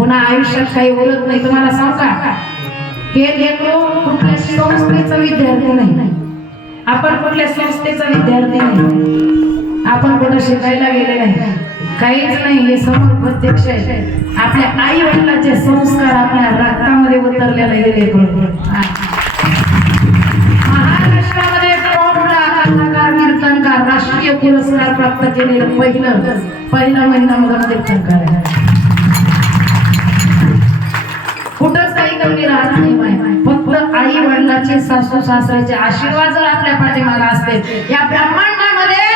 पुन्हा आयुष्यात काही उरत नाही. तुम्हाला सांगू का, हे लेकरू कुठल्या संस्थेचा विद्यार्थी नाही, आपण कुठल्या संस्थेचा विद्यार्थी नाही, आपण कुठं शिकायला गेले नाही, काहीच नाही. हे समोर प्रत्यक्ष आहे. आपल्या आई वडिलांचे संस्कार आपल्या रक्तामध्ये उतरलेले हे लेकरू. महाराष्ट्रामध्ये कलाकार कीर्तनकार राष्ट्रीय पुरस्कार प्राप्त केलेलं पहिलं महिना कीर्तनकार आहे. कुठंच काही कमी राहत नाही. फक्त आई वडिलांचे सासू सासऱ्याचे आशीर्वाद जर आपल्या पाठीमागे असते, या ब्रह्मांडामध्ये